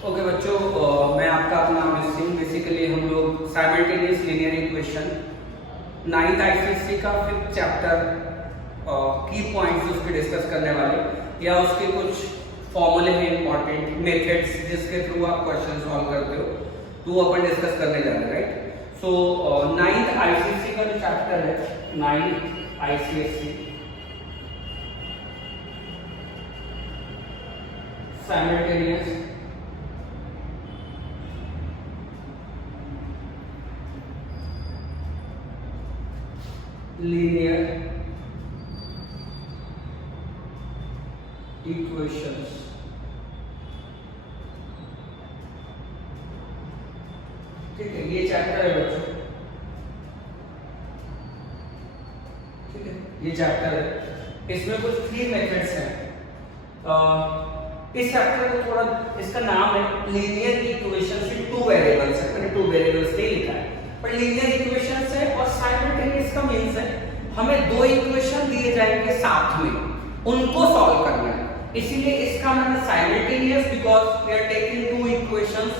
Okay बच्चों, मैं आपका अपना मिसिंग बेसिकली हम लोग simultaneous linear equation 9th ICSC का 5th चैप्टर की पॉइंट्स उसके डिस्कस करने वाले या उसके कुछ फॉर्मूले हैं इंपॉर्टेंट मेथड्स जिसके थ्रू आप क्वेश्चन सॉल्व करते हो, तो वो अपन डिस्कस करने जा रहे हैं, राइट। सो 9th आईसीएससी का जो चैप्टर है 9th ICSC simultaneous linear equations, ठीक है, ये चैप्टर है बच्चों, ठीक है, ये चैप्टर है। इसमें कुछ 3 मेथड्स हैं। इस चैप्टर को थोड़ा, इसका नाम है लीनियर इक्वेशन से 2 वेरिएबल्स है, मैंने 2 वेरिएबल्स नहीं लिखा है, पर लीनियर इक्वेशंस है और साइमल्टेनियस का मींस है हमें 2 इक्वेशन दिए जाएंगे साथ में, उनको सॉल्व करना है, इसीलिए इसका नाम है simultaneous because we are taking 2 equations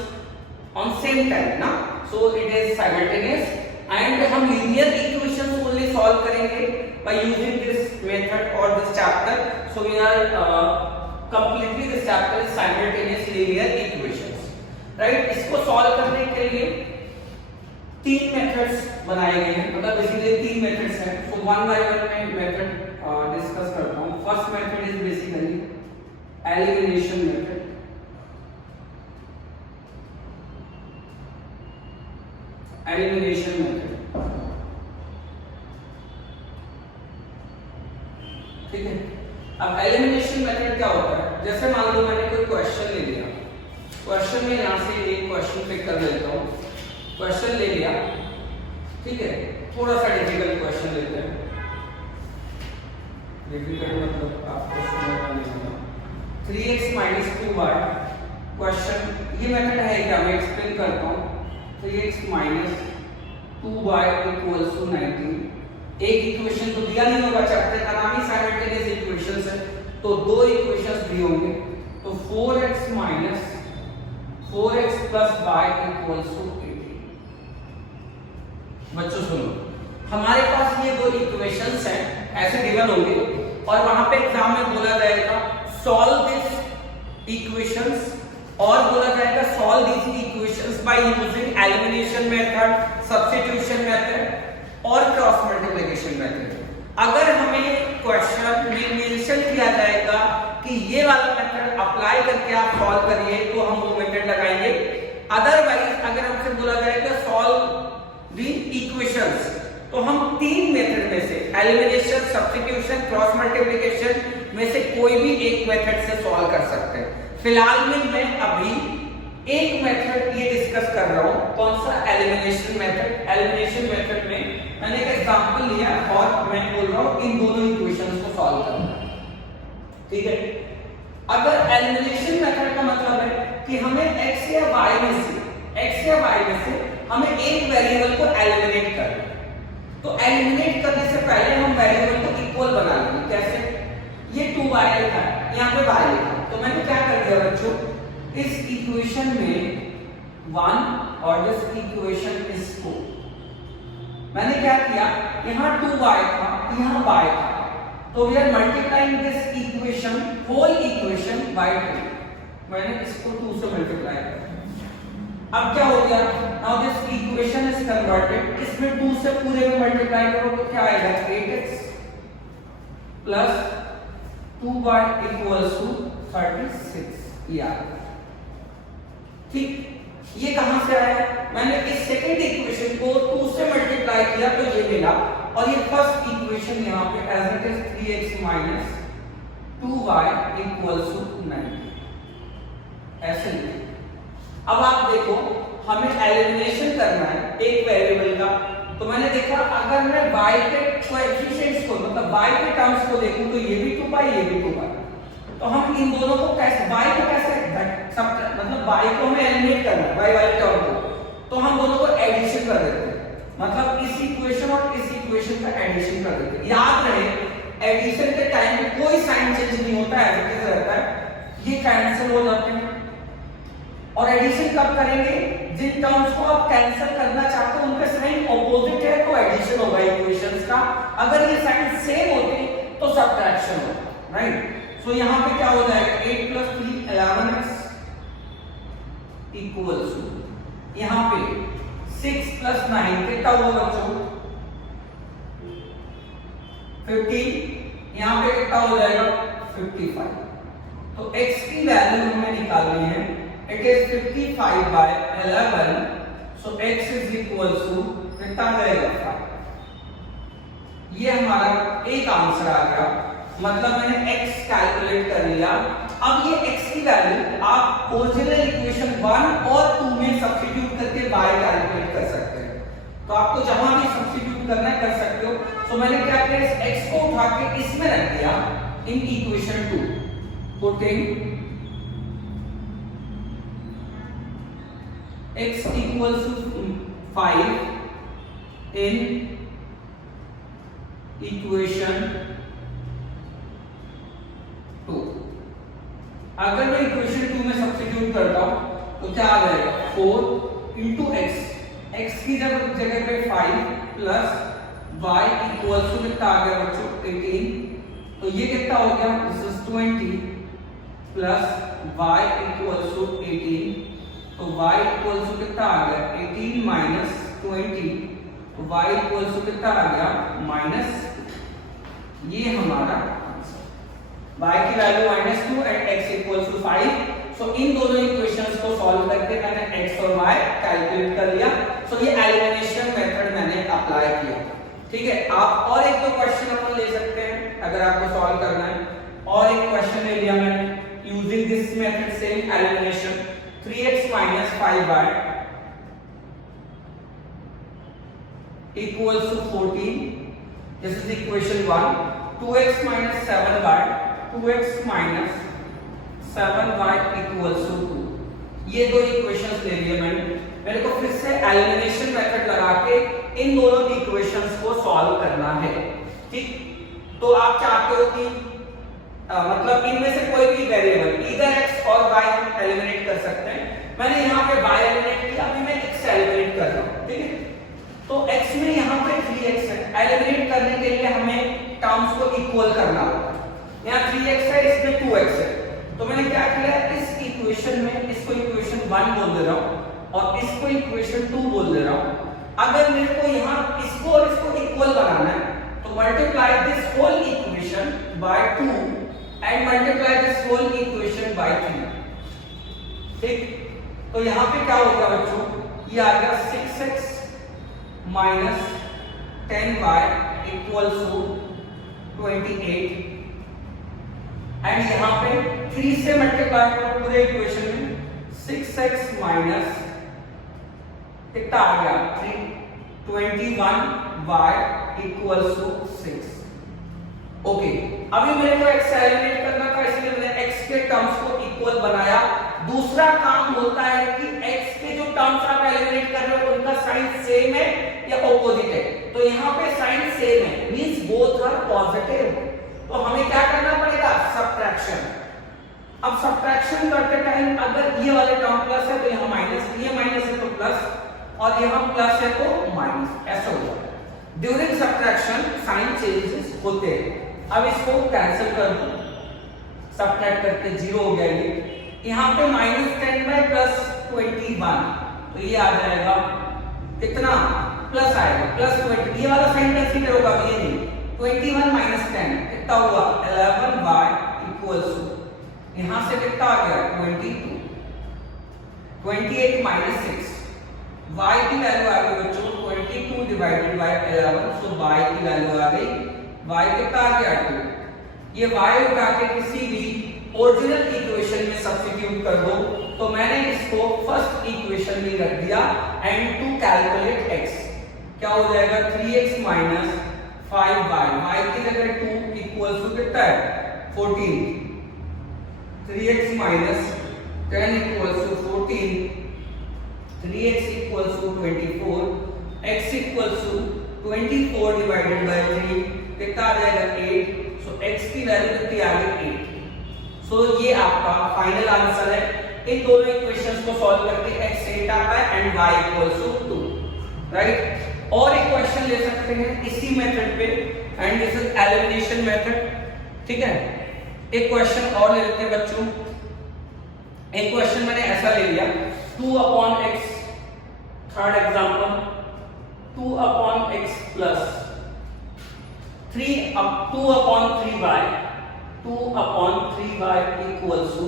on same time ना, so it is simultaneous. And हम लीनियर इक्वेशंस ओनली सॉल्व करेंगे बाय यूजिंग दिस मेथड और this chapter, so we are completely this chapter is simultaneous linear equations, right. इसको solve करने के लिए 3 methods बनाए गए हैं, मतलब बेसिकली 3 मेथड्स हैं। सो वन बाय वन मैं मेथड डिस्कस करता हूं। First method is basically elimination method, elimination method, ठीक है। अब एलिमिनेशन मेथड क्या होता है, जैसे मान लो मैंने कोई क्वेश्चन ले लिया, क्वेश्चन में यहां से एक क्वेश्चन पिक कर लेता हूं, क्वेश्चन ले लिया, ठीक है, थोड़ा सा डिफिकल्ट क्वेश्चन लेते हैं, डिफिकल्ट मतलब आपको समझ में नहीं होगा। 3x - 2y क्वेश्चन, ये मेथड है क्या, मैं एक्सप्लेन करता हूँ। 3x - 2y = 19। एक इक्वेशन तो दिया नहीं होगा, चैप्टर का नाम ही साइमल्टेनियस इक्वेशंस है, तो 2 इक्वेशंस दिए होंगे, तो 4x - 4x + y = 18। बच्चों सुनो, हमारे पास ये 2 इक्वेशंस हैं, ऐसे गिवन होंगे और वहां पे एग्जाम में बोला जाएगा सॉल्व दिस इक्वेशंस, और बोला जाएगा solve this equations by using elimination method, substitution method और क्रॉस मल्टीप्लिकेशन मेथड। अगर हमें क्वेश्चन में मेंशन किया जाएगा कि ये वाला मेथड अप्लाई करके आप सॉल्व करिए तो हम वो मेथड लगाएंगे, अदरवाइज अगर हमसे बोला जाएगा सॉल्व दी इक्वेशंस, तो हम 3 मेथड में से एलिमिनेशन, सब्स्टिट्यूशन, क्रॉस मल्टीप्लिकेशन में से कोई भी एक मेथड से सॉल्व कर सकते हैं। फिलहाल में मैं अभी एक मेथड ये डिस्कस कर रहा हूं, कौन सा, एलिमिनेशन मेथड। एलिमिनेशन मेथड में मैंने एक एग्जांपल लिया और मैं बोल रहा हूं इन दोनों इक्वेशंस को सॉल्व करना, ठीक है। अगर एलिमिनेशन मेथड का मतलब है कि हमें x या y में से हमें एक वेरिएबल को एलिमिनेट करना है, तो एलिमिनेट करने से पहले हम वेरिएबल को इक्वल बना लेंगे। कैसे, ये 2y लिखा है, यहाँ पे y लिखा है, तो मैंने क्या कर दिया बच्चों, इस इक्वेशन में 1 और दिस इक्वेशन इज 2, मैंने क्या किया, यहाँ 2y था, यहाँ y था, तो we are multiplying this equation, whole equation by 2, मैंने इसको 2 से मल्टीप्लाई किया। अब क्या हो गया, now this equation is converted, इसमें 2 से पूरे में मल्टीप्लाई करो तो क्या आएगा, 8x + 2y = 36, या ठीक। ये कहां से आया, मैंने इस सेकंड इक्वेशन को 2 से मल्टीप्लाई किया तो ये मिला, और ये फर्स्ट इक्वेशन यहां पे as it is 3x - 2y = 9, ऐसे लिखा। अब आप देखो, हमें एलिमिनेशन करना है एक वेरिएबल का, तो मैंने देखा अगर मैं y के कोएफिशिएंट्स को, मतलब y के टर्म्स को देखूं तो ये भी 2y, ये भी 2y, तो हम इन दोनों को कैसे, y को कैसे मतलब y को हमें एलिमिनेट करना है, y वाले टर्म को, तो हम दोनों को एडिशन कर देते हैं, मतलब इस इक्वेशन और इस इक्वेशन का एडिशन कर देते हैं। याद रहे एडिशन के टाइम कोई साइन चेंज नहीं होता है, ऐसे रहता है, ये कैंसिल हो जाते हैं और एडिशन कब करेंगे? जिन टर्म्स को आप कैंसिल करना चाहते हो उनके साइन ऑपोजिट है तो एडिशन होगा इक्वेशंस का, अगर ये साइन सेम होते तो सब्ट्रैक्शन होगा, राइट? सो यहां पे क्या हो जाएगा 8 + 3 11x इक्वल्स टू यहां पे 6 + 9 कितना हुआ बच्चों 15, यहां पे कितना हो जाएगा 55। तो x की वैल्यू हमें निकालनी है, it is 55/11, so x is equals to कितना आ जाएगा 5। ये हमारा एक आंसर आ गया, मतलब मैंने x कैलकुलेट कर लिया। अब ये x की वैल्यू आप ओरिजिनल इक्वेशन 1 और 2 में सब्स्टिट्यूट करके y कैलकुलेट कर सकते हैं, तो आपको जहां भी सब्स्टिट्यूट करना है कर सकते हो। सो मैंने क्या किया, इस x को उठा के इसमें रख दिया in equation 2, putting x equals to 5 in equation 2। अगर मैं इक्वेशन 2 में सब्स्टिट्यूट करता हूं तो क्या आ जाएगा 4 into x की जगह पे 5 प्लस y इक्वल्स टू कितना आ गया बच्चों 18, तो ये कितना हो गया this is 20 plus y equals to 18, तो y इक्वल्स टू कितना आ गया 18 माइनस 20, तो y इक्वल्स टू कितना आ गया माइनस, ये हमारा y की value -2 and x equals to 5। So इन दोनों इक्वेशंस को सॉल्व करके मैंने x और y कैलकुलेट कर लिया। सो ये एलिमिनेशन मेथड मैंने अप्लाई किया, ठीक है। आप और एक दो क्वेश्चन अपन ले सकते हैं अगर आपको सॉल्व करना है। और एक क्वेश्चन ले लिया मैंने using this method same elimination, 3x - 5y equals to 14, this is equation 1, 2x - 7y 2x - 7y equals to 2। ये दो इक्वेशंस ले लिए मैंने, मेरे को फिर से एलिमिनेशन मेथड लगा के इन दोनों इक्वेशंस को सॉल्व करना है, ठीक। तो आप चाहते हो कि मतलब इनमें से कोई भी वेरिएबल इधर x और y एलिमिनेट कर सकते हैं। मैंने यहाँ पे y एलिमिनेट किया, अभी मैं x एलिमिनेट कर रहा हूँ, ठीक है। तो x में यहाँ पे 3x है, एलिमिनेट करने के लिए हमें टर्म्स को इक्वल करना होगा। यहाँ 3x है, इसमें 2x है, तो मैंने क्या किया इस इक्वेशन में इसको इक्वेशन 1 बोल दे रहा हूँ और इसको इक्वेशन 2 बोल दे रहा हूँ। अगर मेरे को यहाँ इसको और इसको इक्वल बनाना है तो multiply this whole equation by 2 and multiply this whole equation by 3, ठीक। तो यहाँ पे क्या हो गया बच्चों, ये आ गया 6x - 10y equals to 28 and यहाँ पे 3 से मल्टीप्लाई करो पूरे इक्वेशन में, 6x माइनस कितना आ गया 3 21y equals to 6। ओके, अभी मेरे को x एलिमिनेट करना था, इसलिए मैंने x के टर्म्स को इक्वल बनाया। दूसरा काम होता है कि x के जो टर्म्स आप एलिमिनेट कर रहे हो उनका साइन सेम है या ऑपोजिट है। तो यहाँ पे साइन सेम है मींस बोथ आर पॉजिटिव, तो हमें क्या करना पड़ेगा सब्ट्रैक्शन। अब सब्ट्रैक्शन करते टाइम अगर ये वाले टर्म प्लस है तो यहाँ माइनस, ये माइनस है तो प्लस, और यहाँ प्लस है तो माइनस, ऐसा होगा। ड्यूरिंग सब्ट्रैक्शन साइन चेंजेस होते हैं। अब इसको कैंसिल कर दो, सब्ट्रैक्ट करके 0 हो गया ये। यहाँ पे -10 प्लस 21, तो ये आ जाएगा कितना प्लस आएगा +20, ये वाला साइन कैंसिल होगा, ये नहीं 21 - 10 कितना हुआ 11y इक्वल्स टू यहां से कितना आ गया 22, 28 - 6, y की वैल्यू आ गई बच्चों 22 डिवाइडेड बाय 11, सो y की वैल्यू आ गई, y कितना आ गया 2। ये y उठा के किसी भी ओरिजिनल इक्वेशन में सब्स्टिट्यूट कर दो, तो मैंने इसको फर्स्ट इक्वेशन में रख दिया एंड टू कैलकुलेट x क्या हो जाएगा 3x - 5y, y की जगह 2 इक्वल्स टू कितना है 14, 3x - 10 equals to 14, 3x equals to 24, x equals to 24 divided by 3 कितना आ जाएगा 8, सो x की वैल्यू कितनी आ गई 8। सो ये आपका फाइनल आंसर है। इन दोनों इक्वेशंस को सॉल्व करके x 8 आता है and y equals to 2, right. और एक क्वेश्चन ले सकते हैं इसी मेथड पे and this is elimination method, ठीक है। एक क्वेश्चन और ले लेते हैं बच्चों। एक क्वेश्चन मैंने ऐसा ले लिया 2/x, third example 2/x plus 2/3y, 2/3y equals to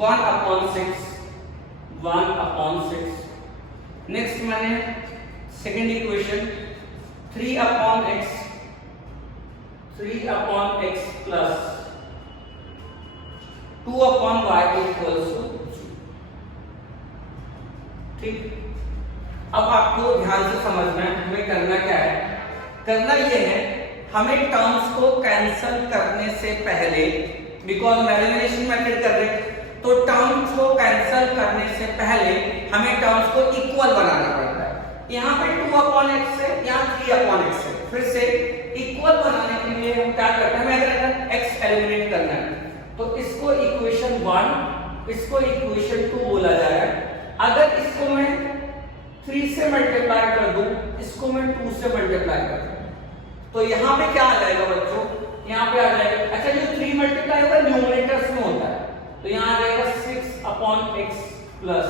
1/6, 1/6। Next मैंने second equation 3/x plus 2/y equals to, ठीक। अब आपको ध्यान से समझना है हमें करना क्या है। करना ये है हमें टर्म्स को कैंसल करने से पहले, बिकॉज हम एलिमिनेशन मेथड कर रहे हैं, तो टर्म्स को कैंसल करने से पहले हमें टर्म्स को इक्वल बनाना पड़ता है। यहाँ पे 2/x है, यहाँ 3/x है। फिर से इक्वल बनाने के लिए हम क्या करते हैं, हमें अगर x एलिमिनेट करना है तो इसको इक्वेशन 1, इसको इक्वेशन 2 बोला जाएगा। अगर इसको मैं 3 से मल्टीप्लाई कर दूं, इसको मैं 2 से मल्टीप्लाई कर दूं, तो यहाँ पे क्या आ जाएगा बच्चों, यहाँ पे आ जाएगा, अच्छा जो 3 मल्टीप्लाई होगा न्यूमरेटर्स में होता है, तो यहाँ आ जाएगा 6/x प्लस,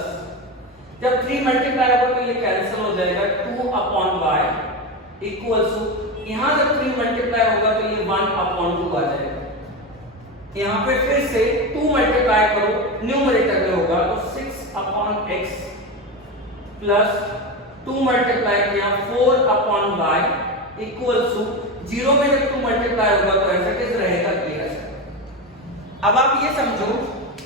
जब 3 मल्टीप्लाई होगा तो ये कैंसिल हो जाएगा 2/y इक्वल्स टू, यहाँ जब 3 मल्टीप्लाई होगा तो ये 1/2 आ जाएगा। यहाँ पे फिर से 2 मल्टीप्लाई करो, न्यूमरेटर में होगा तो 6/x प्लस 2 मल्टीप्लाई किया 4/y इक्वल्स टू 0 में जब 2 मल्टीप्लाई होगा तो ऐसा कैसे रहेगा, क्लियर। अब आप ये समझो,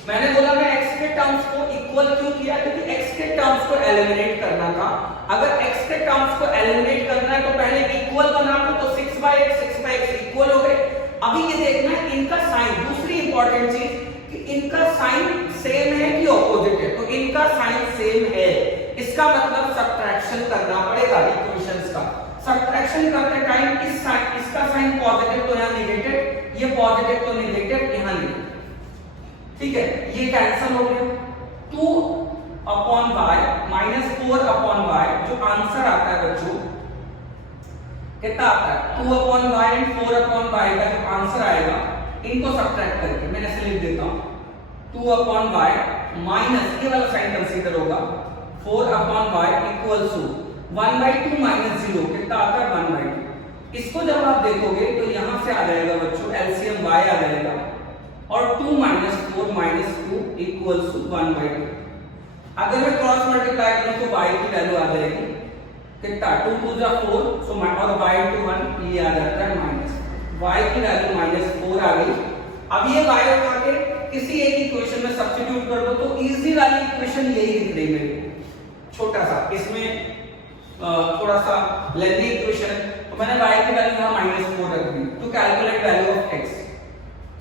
मैंने बोला मैं x के टर्म्स को इक्वल क्यों किया, क्योंकि x के टर्म्स को एलिमिनेट करना था। अगर x के टर्म्स को एलिमिनेट करना है तो पहले इक्वल बना लो, तो 6/x इक्वल हो गए। अभी ये देखना है इनका साइन, दूसरी इंपॉर्टेंट चीज कि इनका साइन सेम है कि ऑपोजिट है, तो इनका साइन सेम है, इसका मतलब सब्ट्रैक्शन करना पड़ेगा इक्वेशंस का। सब्ट्रैक्शन करते टाइम इसका साइन पॉजिटिव तो यहाँ नेगेटिव, ये पॉजिटिव तो नेगेटिव यहाँ नेगेटिव, ठीक है, ये कैंसिल हो गया। 2/y माइनस 4/y जो आंसर आता है बच्चों कितना आता है, 2/y एंड 4/y का जो आंसर आएगा इनको सब्ट्रैक्ट करके मैं ऐसे लिख देता हूं 2/y माइनस ये वाला साइन कंसीडर होगा 4/y इक्वल्स टू 1/2 माइनस 0 कितना आता है 1/2। इसको जब आप देखोगे तो यहां से आ जाएगा बच्चों एलसीएम y आ जाएगा और 2 माइनस 4 माइनस 2 इक्वल्स टू 1/2। अगर मैं क्रॉस मल्टीप्लाई करूं तो y की वैल्यू आ जाएगी कितना 2 2 जा 4 सो और y to 1 ये आ जाता है माइनस, y की वैल्यू -4 आ गई। अब ये y उठा के किसी एक इक्वेशन में सब्स्टिट्यूट कर दो तो इजी वाली इक्वेशन यही दिख रही है मेरे को, छोटा सा, इसमें थोड़ा सा लेंथी इक्वेशन है, तो मैंने y की वैल्यू यहां -4 रख दी to calculate value of x।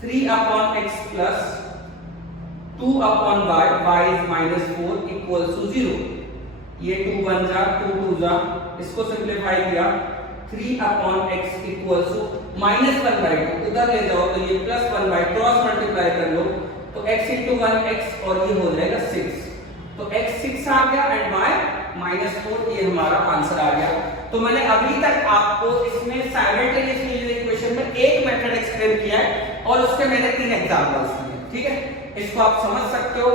3/x plus 2/y, y is -4 equals to 0। ये 2 1 जा 2 2 जा, इसको सिंपलीफाई किया 3/x इक्वल्स टू -1/2, इधर ले जाओ तो ये +1/2, क्रॉस मल्टीप्लाई कर लो तो x into 1 x और ये हो जाएगा 6, तो x 6 आ गया एंड y -4, ये हमारा आंसर आ गया। तो मैंने अभी तक आपको इसमें साइमल्टेनियसली इक्वेशन में एक मेथड एक्सप्लेन किया है और उसके मैंने 3 एग्जांपल्स दिए, ठीक है, इसको आप समझ सकते हो।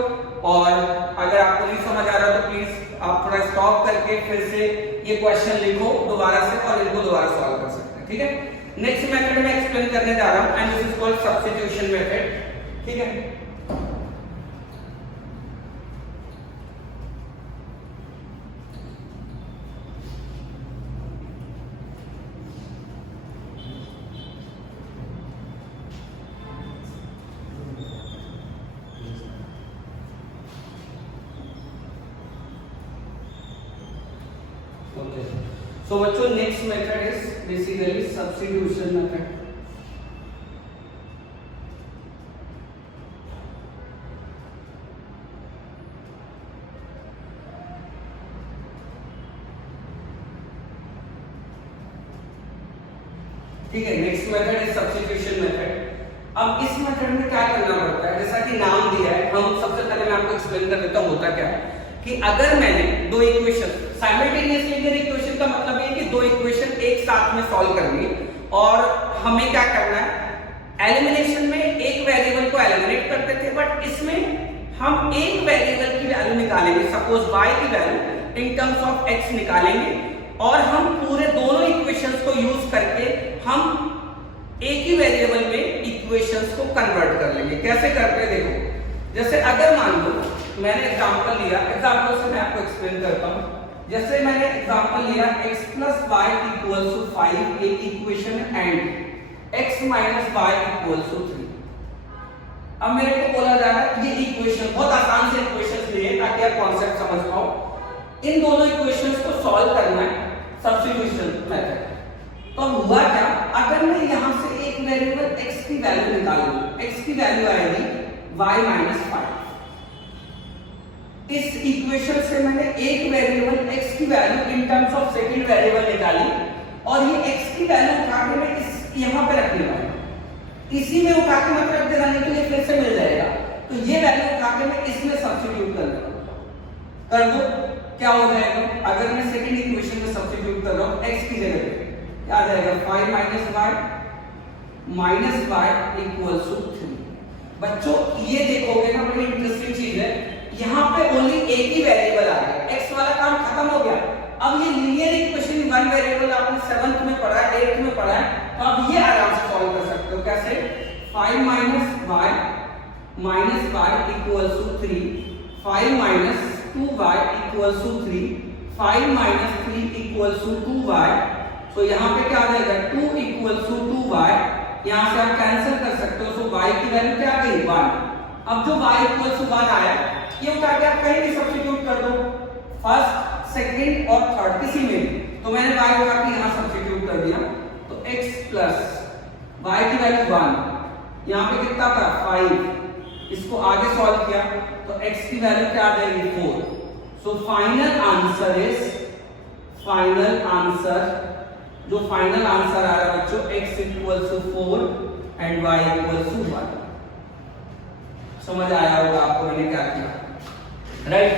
और अगर आपको नहीं समझ आ रहा तो प्लीज आप थोड़ा स्टॉप करके फिर से ये क्वेश्चन लिखो दोबारा से और इनको दोबारा सॉल्व कर सकते हैं, ठीक है। नेक्स्ट मेथड में एक्सप्लेन करने जा रहा हूं and this is called substitution method, ठीक है। So बच्चों next method is basically substitution method. ठीक है, next method is substitution method. अब इस मेथड में क्या करना पड़ता है, जैसा कि नाम दिया है, हम सबसे पहले मैं आपको एक्सप्लेन कर देता हूं होता क्या है कि अगर मैंने दो इक्वेशन साइमल्टेनियसली लिनियर इक्वेशन का मतलब ये है कि दो इक्वेशन एक साथ में सॉल्व करनी है और हमें क्या करना है, एलिमिनेशन में एक वेरिएबल को एलिमिनेट करते थे, बट इसमें हम एक वेरिएबल की वैल्यू निकालेंगे, सपोज y की value in terms of x निकालेंगे और हम पूरे दोनों इक्वेशंस को यूज करके हम एक ही वेरिएबल में इक्वेशंस को कन्वर्ट कर लेंगे। कैसे करते हैं देखो, जैसे अगर मान लो मैंने एग्जांपल लिया, एग्जांपल से मैं आपको एक्सप्लेन करता हूं। जैसे मैंने एग्जांपल लिया x + y = 5 एक इक्वेशन एंड x - y = 3। अब मेरे को बोला जा रहा है ये इक्वेशन, बहुत आसान से इक्वेशंस लिए ताकि आप कॉन्सेप्ट समझ पाओ। इन दोनों इक्वेशंस को सॉल्व करना है सब्स्टिट्यूशन मेथड। तो अब हुआ क्या, अगर मैं यहां से एक वेरिएबल x की वैल्यू निकालूं, x की वैल्यू आएगी y - 5। इस इक्वेशन से मैंने एक वेरिएबल x की value in terms of second variable निकाली और ये x की वैल्यू उठा के मैं इस यहां पे रखने वाला हूं, इसी में उठा के मतलब रख देने के लिए फिर से मिल जाएगा। तो ये वैल्यू उठा के मैं इसमें सब्स्टिट्यूट कर दो, क्या हो जाएगा, अगर मैं सेकंड इक्वेशन में सब्स्टिट्यूट कर रहा हूं x की जगह पे क्या आ जाएगा, 5 - y = 3। बच्चों ये देखोगे ना, बड़ी इंटरेस्टिंग चीज है, यहाँ पे ओनली एक ही वेरिएबल आ गया, x वाला काम खत्म हो गया। अब ये लीनियर इक्वेशन वन वेरिएबल आपने 7th में पढ़ा है, 8th में पढ़ा है, तो आप ये आराम से सॉल्व कर सकते हो। कैसे, 5 - y - y = 3, 5 - 2y = 3, 5 - 3 = 2y। तो यहाँ पे क्या आ जाएगा, 2 = 2y, यहाँ से आप कैंसिल कर सकते हो। तो y की वैल्यू क्या आ गई, 1। अब जो y = 1 आया, ये उठा के आप कहीं भी सब्स्टिट्यूट कर दो, फर्स्ट, सेकंड और थर्ड किसी में। तो मैंने y उठा के यहाँ सब्स्टिट्यूट कर दिया, तो x + y की वैल्यू 1, यहाँ पे कितना था 5, इसको आगे सॉल्व किया तो x की वैल्यू क्या आ जाएगी 4। सो फाइनल आंसर जो फाइनल आंसर आ रहा है बच्चों, x = 4 एंड y = 1। समझ आया होगा आपको मैंने क्या किया, राइट।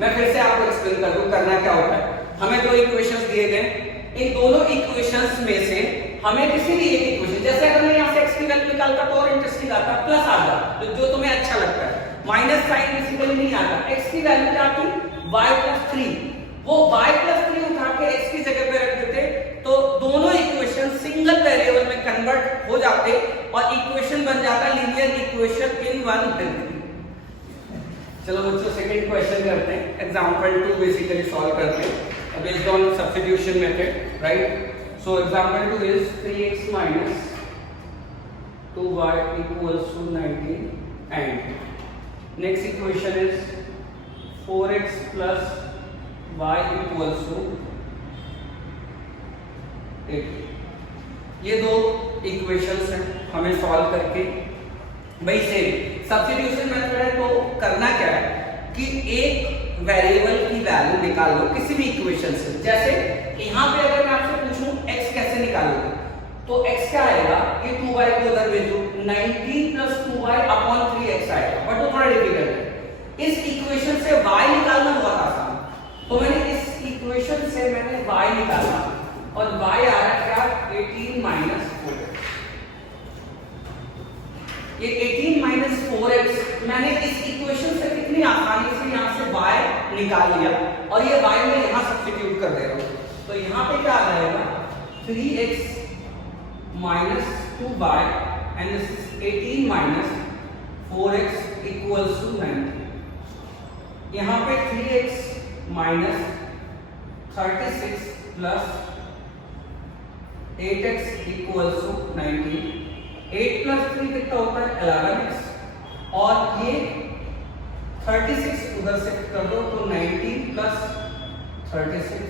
मैं फिर से आपको एक्सप्लेन कर दूं करना क्या होता है। हमें दो इक्वेशंस दिए गए, इन दोनों इक्वेशंस में से हमें किसी भी एक इक्वेशन, जैसे अगर मैं यहाँ से x की वैल्यू निकालता तो और इंटरेस्टिंग आता, प्लस आ जाता, जो तुम्हें अच्छा लगता है, माइनस साइन बेसिकली नहीं आता। x की वैल्यू क्या थी, y + 3, वो y + 3 उठा के x की जगह पे रख देते, तो दोनों इक्वेशन सिंगल वेरिएबल में कन्वर्ट हो जाते और इक्वेशन बन जाता linear equation in one variable. चलो बच्चों सेकंड क्वेश्चन करते हैं, एग्जांपल 2 बेसिकली सॉल्व करते हैं based on substitution method, right. So example 2 is 3x - 2y = 19 and next equation is 4x + y = 8। ये दो इक्वेशंस हैं, हमें सॉल्व करके भाई सेम सब्स्टिट्यूशन मेथड है। तो करना क्या है कि एक वेरिएबल की वैल्यू निकाल लो किसी भी इक्वेशन से। जैसे यहाँ पे अगर मैं आपसे पूछूं x कैसे निकालोगे, तो x क्या आएगा, ये 2y को उधर भेजो, 19 + 2y / 3x आएगा, बट वो थोड़ा डिफिकल्ट है। इस इक्वेशन से y निकालना बहुत आसान, तो मैंने इस इक्वेशन से मैंने y निकाला और y आ रहा है क्या, 18 - 4x। ये 18 - 4x मैंने इस इक्वेशन से कितनी आसानी से यहाँ से y निकाल लिया और ये y में यहाँ सब्स्टिट्यूट कर दे रहा हूँ। तो यहाँ पे क्या आ जाएगा, 3x - 2y and this is 18 - 4x = 19। यहाँ पे 3x - 36 + 8x = 19। 8 + 3 कितना होता है, 11x, और ये 36 उधर से कर दो तो 19 + 36।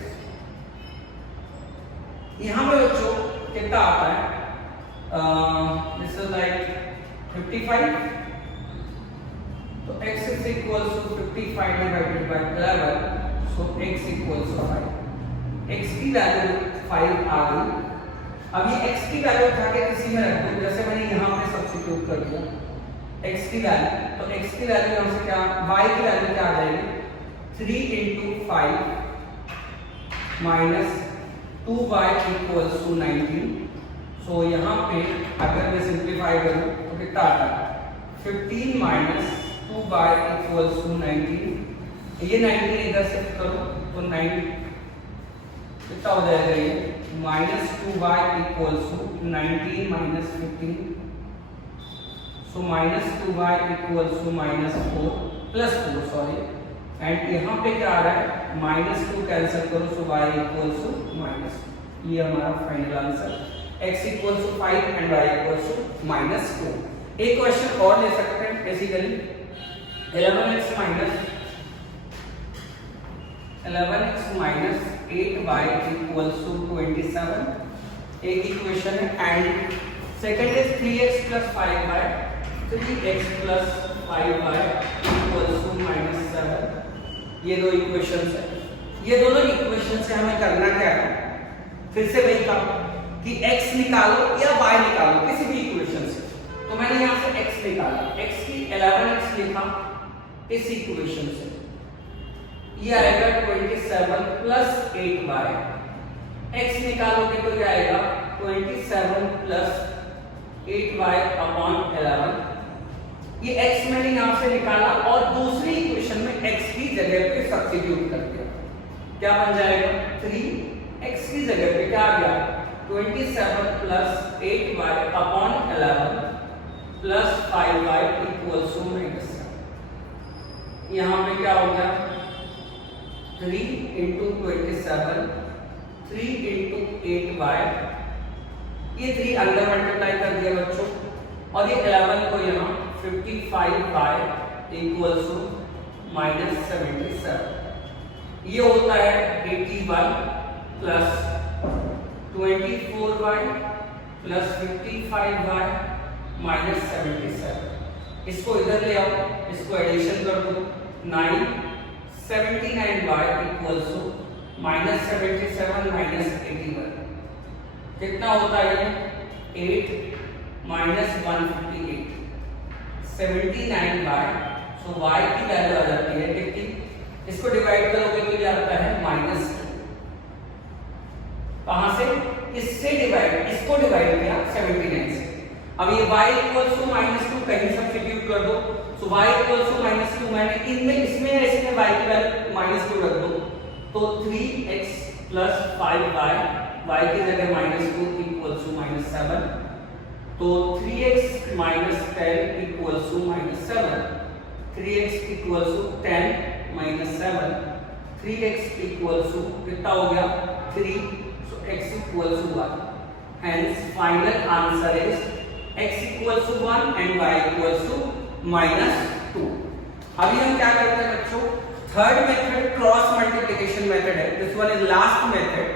यहाँ पे बच्चों कितना आता है, दिस इज लाइक 55, तो x is equals to 55 divided by 11, so x equals to 5। x की वैल्यू 5 आ गई। अब ये x की वैल्यू उठा के किसी में रख दो, जैसे मैंने यहाँ पे सब्स्टिट्यूट सब्स्टिट्यूट कर दिया x की वैल्यू, तो x की वैल्यू यहाँ से क्या, y की वैल्यू क्या आ जाएगी 3 into 5 minus 2y equals to 19। सो यहाँ पे अगर मैं सिंप्लीफाई करूँ तो कितना आता है 15 minus 2y equals to 19। ये 19 इधर शिफ्ट करो तो 9 कितना हो जाएगा ये minus 2y equals to 19 minus 15। So minus 2y equals to minus 4 plus 4 sorry, and यहाँ पे क्या आ रहा है minus 2 कैंसिल करो सो y equals to minus 2। ये हमारा final answer x equals to 5 and y equals to minus 2। एक क्वेश्चन और ले सकते हैं basically 11x minus 8y equals to 27, एक इक्वेशन है, and second is 3x plus 5y, 3x plus 5y equals to minus 7। ये दो इक्वेशंस है। ये दोनों इक्वेशन से हमें करना क्या है, फिर से वही काम कि x निकालो या y निकालो किसी भी इक्वेशन से। तो मैंने यहाँ से x निकाला, x की 11x लिखा इस इक्वेशन से, ये आएगा 27 plus 8y। x निकालोगे तो क्या आएगा 27 plus 8y upon 11। ये x मैंने यहाँ से निकाला और दूसरी इक्वेशन में x की जगह पे सब्स्टिट्यूट कर दिया, क्या बन जाएगा 3x की जगह पे क्या आ गया 27 plus 8y upon 11 plus 5y equals to minus 7। यहाँ पे क्या हो गया 3 into 27, 3 into 8y, ये 3 अंदर मल्टीप्लाई कर दिया बच्चों, और ये 11 को यहाँ 55y equals to minus 77। ये होता है 81 plus 24y plus 55y minus 77। इसको इधर ले आओ, इसको एडिशन कर दो 9 79y equals to minus 77 minus 81। कितना होता है 8 minus 158 79y। सो y की वैल्यू आ जाती है 80, इसको डिवाइड करोगे तो ये आता है -2। कहां से, इससे डिवाइड, इसको डिवाइड किया 79 से। अब ये y equals to -2 कहीं सब्स्टिट्यूट कर दो, सो y equals to -2 मैंने इनमें इसमें या इसमें y की वैल्यू -2 रख दो, तो 3x plus 5y, y की जगह -2 equals to -7, तो 3x minus 10 equals to -7, 3x equals to 10 minus 7, 3x equals to कितना हो गया 3, so x equals to 1, hence final answer is x equals to 1 and y equals to -2। अभी हम क्या करते हैं बच्चों, third method cross multiplication method है, this one is last method.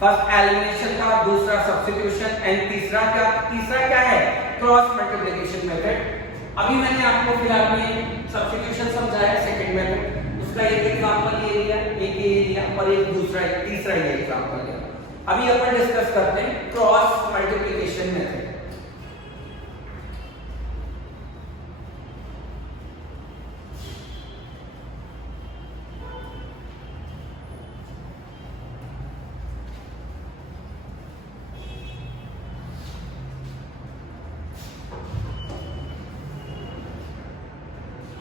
First elimination का, दूसरा सब्स्टिट्यूशन एंड तीसरा क्या है क्रॉस मल्टीप्लिकेशन मेथड। अभी मैंने आपको फिलहाल में सब्स्टिट्यूशन समझाया सेकंड मेथड, उसका एक एग्जांपल ये लिया, एक ये लिया और एक दूसरा तीसरा ये एग्जांपल लिया। अभी अपन डिस्कस करते हैं cross multiplication method.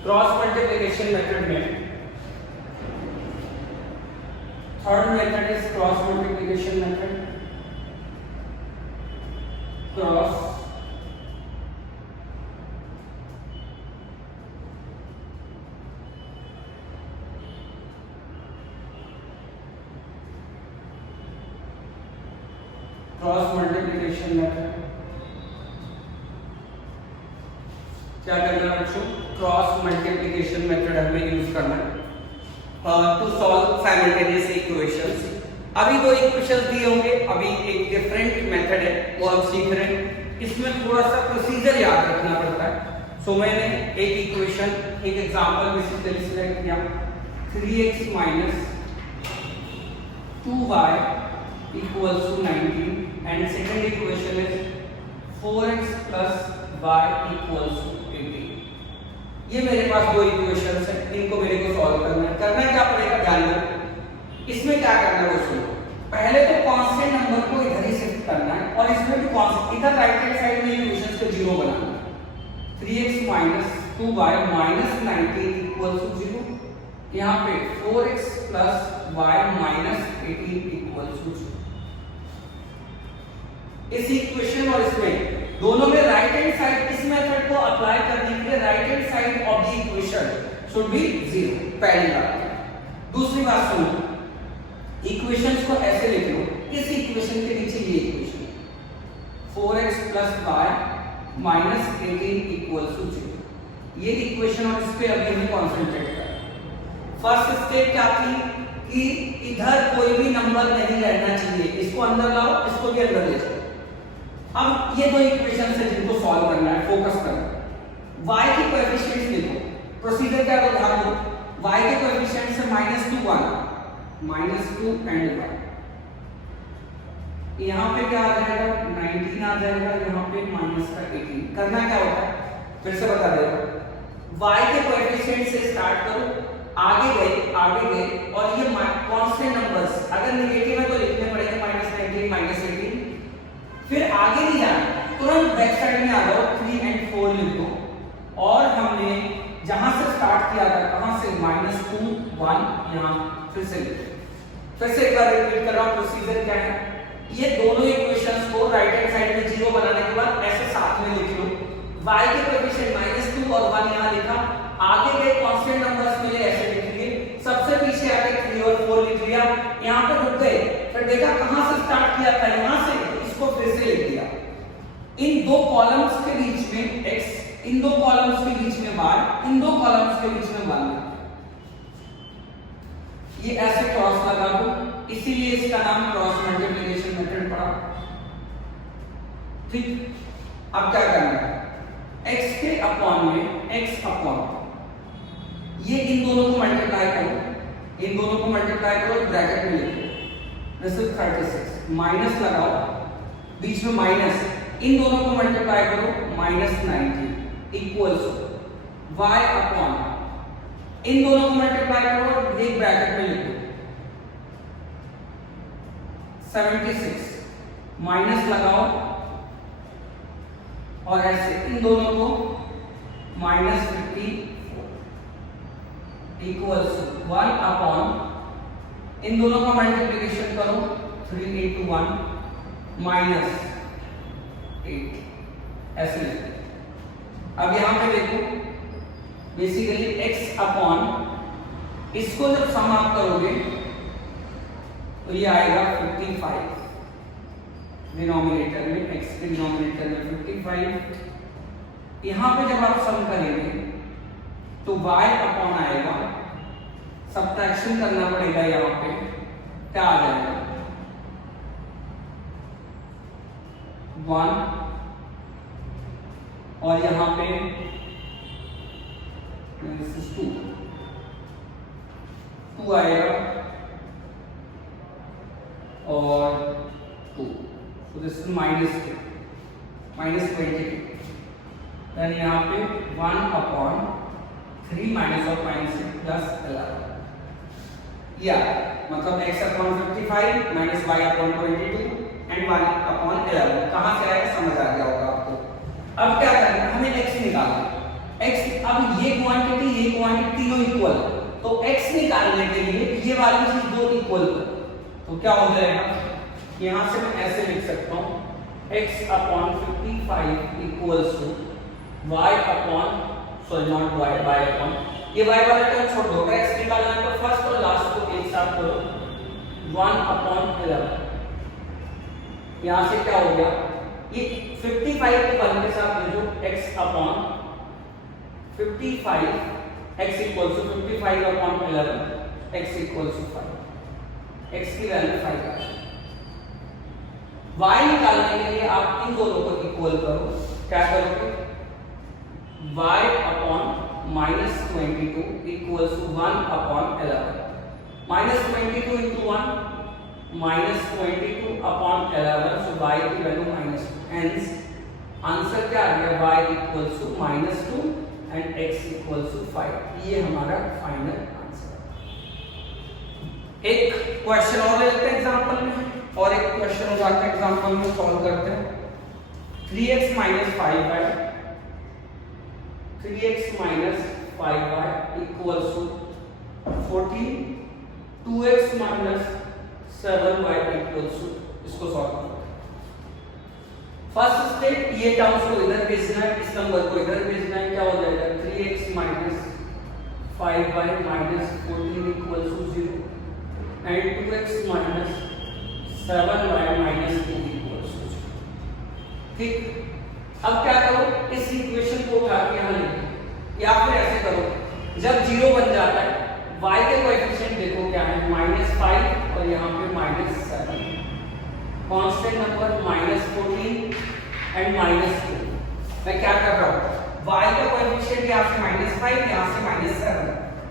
Cross multiplication method में third method is cross multiplication method. Cross multiplication method क्या करना है बच्चों, क्रॉस मल्टीप्लिकेशन मेथड हमें यूज करना है टू सॉल्व साइमल्टेनियस इक्वेशंस। अभी दो इक्वेशंस दिए होंगे, अभी एक डिफरेंट मेथड है वो हम सीख रहे हैं, इसमें थोड़ा सा प्रोसीजर याद रखना पड़ता है। सो मैंने एक इक्वेशन, एक एग्जांपल बेसिकली सिलेक्ट किया 3x minus 2y equals to 19 and second equation is 4x plus y equals to 18। ये मेरे पास दो इक्वेशंस हैं, इनको मेरे को सॉल्व करना है। करना क्या पड़ेगा, ध्यान दो। इसमें क्या करना है वो सुनो। पहले तो कांस्टेंट नंबर को इधर ही शिफ्ट करना है और इसमें भी कांस्टेंट, इधर राइट हैंड साइड में इक्वेशंस को जीरो बनाना है। 3x minus 2y minus 19 equals to 0। यहाँ पे 4x plus y minus 18 equals to 0। इस इक्वेशन और इसमें दोनों में राइट हैंड साइड, इस मेथड को अप्लाई करने के लिए right hand side of the equation should be 0, पहली बात। दूसरी बात सुनो, इक्वेशंस को ऐसे लिख लो, इस इक्वेशन के नीचे ये equation 4x plus y minus 18 equals to 0। ये इक्वेशन और इस पे अभी हमें कंसंट्रेट करना। फर्स्ट स्टेप क्या थी कि इधर कोई भी नंबर नहीं रहना चाहिए, इसको अंदर लाओ, इसको भी अंदर ले जाओ। अब ये दो इक्वेशन है जिनको सॉल्व करना है, फोकस करना। y के कोएफिशिएंट्स लिखो, प्रोसीजर क्या है ध्यान दो। y के कोएफिशिएंट्स है -2 1 -2 एंड 1। यहाँ पे क्या आ जाएगा, 19 आ जाएगा, यहाँ पे माइनस का 18। करना क्या होता है, फिर से बता दे रहा हूँ। y के कोएफिशिएंट से स्टार्ट करो, आगे गए और ये कांस्टेंट नंबर्स अगर नेगेटिव है तो लिखने पड़ेगा -19 -18। फिर आगे नहीं जाना, तुरंत बैक साइड में आ जाओ, 3 and 4 लिख दो। और हमने जहां से स्टार्ट किया था, कहां से, -2 1, यहाँ फिर से लिखो। फिर से एक बार रिपीट कर रहा हूँ, प्रोसीजर क्या है। ये दोनों इक्वेशंस को राइट हैंड साइड में 0 बनाने के बाद ऐसे साथ में लिख लो। y के कोएफिशिएंट -2 और 1 यहां लिखा, आगे गए कांस्टेंट नंबर्स मिले ऐसे लिख लिए, सबसे पीछे आके 3 और 4 लिख लिया, यहां पे रुक गए, फिर देखा कहां से स्टार्ट किया था, यहां से, इसको फिर से लिख दिया। इन दो कॉलम्स के बीच में x, इन दो कॉलम्स के बीच में y, इन दो कॉलम्स के बीच में 1। ये ऐसे क्रॉस लगा दो, इसीलिए इसका नाम क्रॉस मल्टीप्लिकेशन मेथड पड़ा। ठीक, अब क्या करना है, x के अपॉन में x अपॉन, ये इन दोनों को मल्टीप्लाई करो, इन दोनों को मल्टीप्लाई करो, ब्रैकेट में लिखो, दिस इज 36, माइनस लगाओ, बीच में माइनस, इन दोनों को मल्टीप्लाई करो, -19 इक्वल्स y अपॉन, इन दोनों को मल्टीप्लाई करो, एक ब्रैकेट में लिखो, 76 माइनस लगाओ और ऐसे इन दोनों को -54 इक्वल्स 1 अपॉन, इन दोनों का मल्टीप्लिकेशन करो, 3 into 1 -8 ऐसे। अब यहां पे देखो, बेसिकली x अपॉन, इसको जब सम आप करोगे तो ये आएगा 55 डिनोमिनेटर में, x के डिनोमिनेटर में 55। यहां पे जब आप सम करेंगे तो y अपॉन आएगा, सब्ट्रैक्शन करना पड़ेगा, यहां पे क्या आ जाएगा, 1 और यहां पे 2 आएगा और 2, so this is -2 -22। देन यहाँ पे 1 अपॉन 3 माइनस ऑफ -11, या मतलब x upon 55 minus y upon 22 and 1 upon 11। कहाँ से आएगा समझ आ गया होगा आपको। अब क्या करना है, हमें x निकालना है। x, अब ये क्वांटिटी तीनों इक्वल, तो x निकालने के लिए ये वाली चीज दो इक्वल करो, तो क्या हो जाएगा, यहां से मैं ऐसे लिख सकता हूं, x upon 55 equals to y upon, sorry not y, y upon, ये y वाला टर्म छोड़ दो, x निकालना है तो फर्स्ट और लास्ट को एक साथ करो, 1 अपॉन 11। यहां से क्या हो गया, ये 55 को 1 के साथ ले लो, x upon 55, x equals to 55 upon 11, x equals to 5, x की वैल्यू 5 है। y निकालने के लिए आप इन दोनों को इक्वल करो, क्या करोगे, y upon -22 equals to 1 upon 11, -22 into 1 -22 अपॉन 11, so y की वैल्यू -2, hence आंसर क्या आ गया, y equals to -2 and x equals to 5। ये हमारा फाइनल आंसर। एक क्वेश्चन और लेते हैं एग्जांपल में, और एक क्वेश्चन उठा के एग्जांपल में सॉल्व करते हैं। 3x - 5y 3x - 5y equals to 14, 2x - 7y equals to, इसको सॉल्व करो। फर्स्ट स्टेप, ये टर्म्स को इधर भेजना है, इस नंबर को इधर भेजना है। क्या हो जाएगा, 3x - 5y - 14 equals to 0 and 2x - 7y - 2 equals to 0। ठीक, अब क्या करो, इस इक्वेशन को उठा के यहां लिखो, या फिर ऐसे करो, जब 0 बन जाता है y के कोएफिशिएंट देखो क्या है, -5 और यहाँ पे -7, कांस्टेंट नंबर -14 एंड -2। मैं क्या कर रहा हूँ, y का कोएफिशिएंट यहाँ से -5, यहाँ से -7,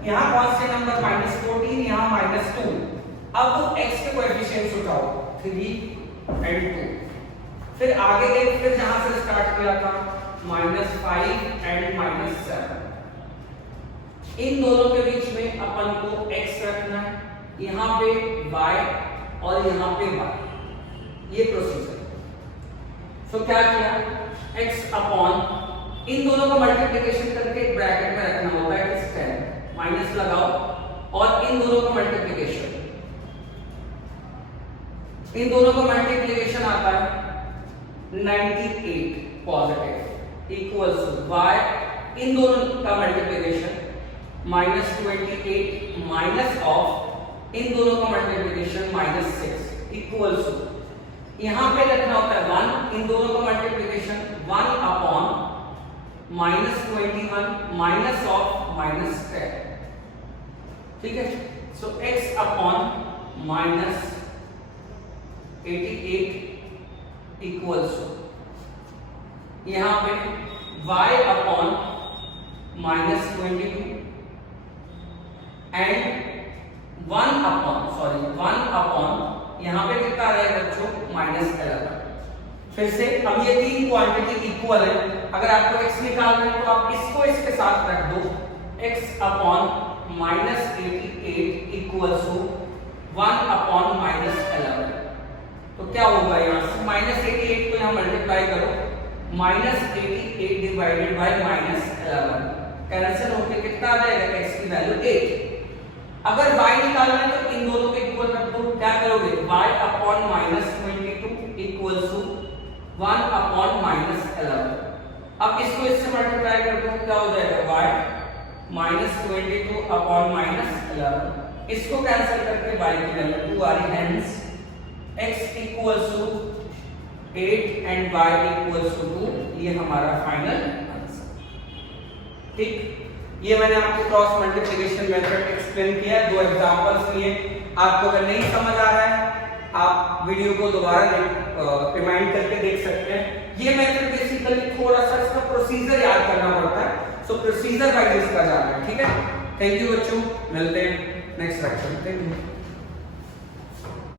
यहाँ कांस्टेंट नंबर -14, यहाँ -2। अब x के कोएफिशिएंट्स उठाओ, 3 एंड 2। फिर आगे देख, फिर जहां से स्टार्ट किया था -5 एंड -7, इन दोनों के बीच में अपन को x रखना है, यहाँ पे y और यहाँ पे y, ये प्रोसीजर। सो क्या किया, x अपॉन इन दोनों का मल्टीप्लिकेशन करके एक ब्रैकेट में रखना होता है, 10 माइनस लगाओ, और इन दोनों का मल्टीप्लिकेशन, इन दोनों का मल्टीप्लिकेशन आता है 98 पॉजिटिव इक्वल्स टू y, इन दोनों का मल्टीप्लिकेशन -28 माइनस ऑफ इन दोनों का मल्टीप्लिकेशन -6 इक्वल्स टू, यहां पे रखना होता है 1, इन दोनों का मल्टीप्लिकेशन 1 अपॉन -21 माइनस ऑफ -10। ठीक है, सो x अपॉन -88 इक्वल्स टू, यहां पे y अपॉन -22 एंड 1 अपॉन यहां पे कितना रहेगा बच्चों, -11। फिर से अब ये तीन क्वांटिटी इक्वल है, अगर आपको x निकालना है तो आप इसको इसके साथ रख दो, x upon -88 equals to 1 upon -11। तो क्या होगा, यहां से -88 को यहां मल्टीप्लाई करो, -88 डिवाइडेड बाय -11 कैंसिल होकर कितना आ जाएगा, x की वैल्यू 8। अगर y निकालना है तो इन दोनों के इक्वल रख दो, क्या करोगे, y upon -22 equals to 1 upon -11। अब इसको इससे मल्टीप्लाई कर दो, क्या हो जाएगा, y -22 अपॉन -11, इसको कैंसिल करके y की वैल्यू 2 आ रही, hence x equals to 8 and y equals to 2। ये हमारा फाइनल आंसर। ठीक, ये मैंने आपको क्रॉस मल्टीप्लिकेशन मेथड एक्सप्लेन किया, 2 एग्जांपल्स लिए। आपको अगर नहीं समझ आ रहा है, आप वीडियो को दोबारा रिमाइंड करके देख सकते हैं। ये मेथड बेसिकली थोड़ा सा इसका प्रोसीजर याद करना पड़ता है, सो प्रोसीजर वाइज इसका जाना है। ठीक है, थैंक यू बच्चों, मिलते हैं नेक्स्ट लेक्चर में। Thank you.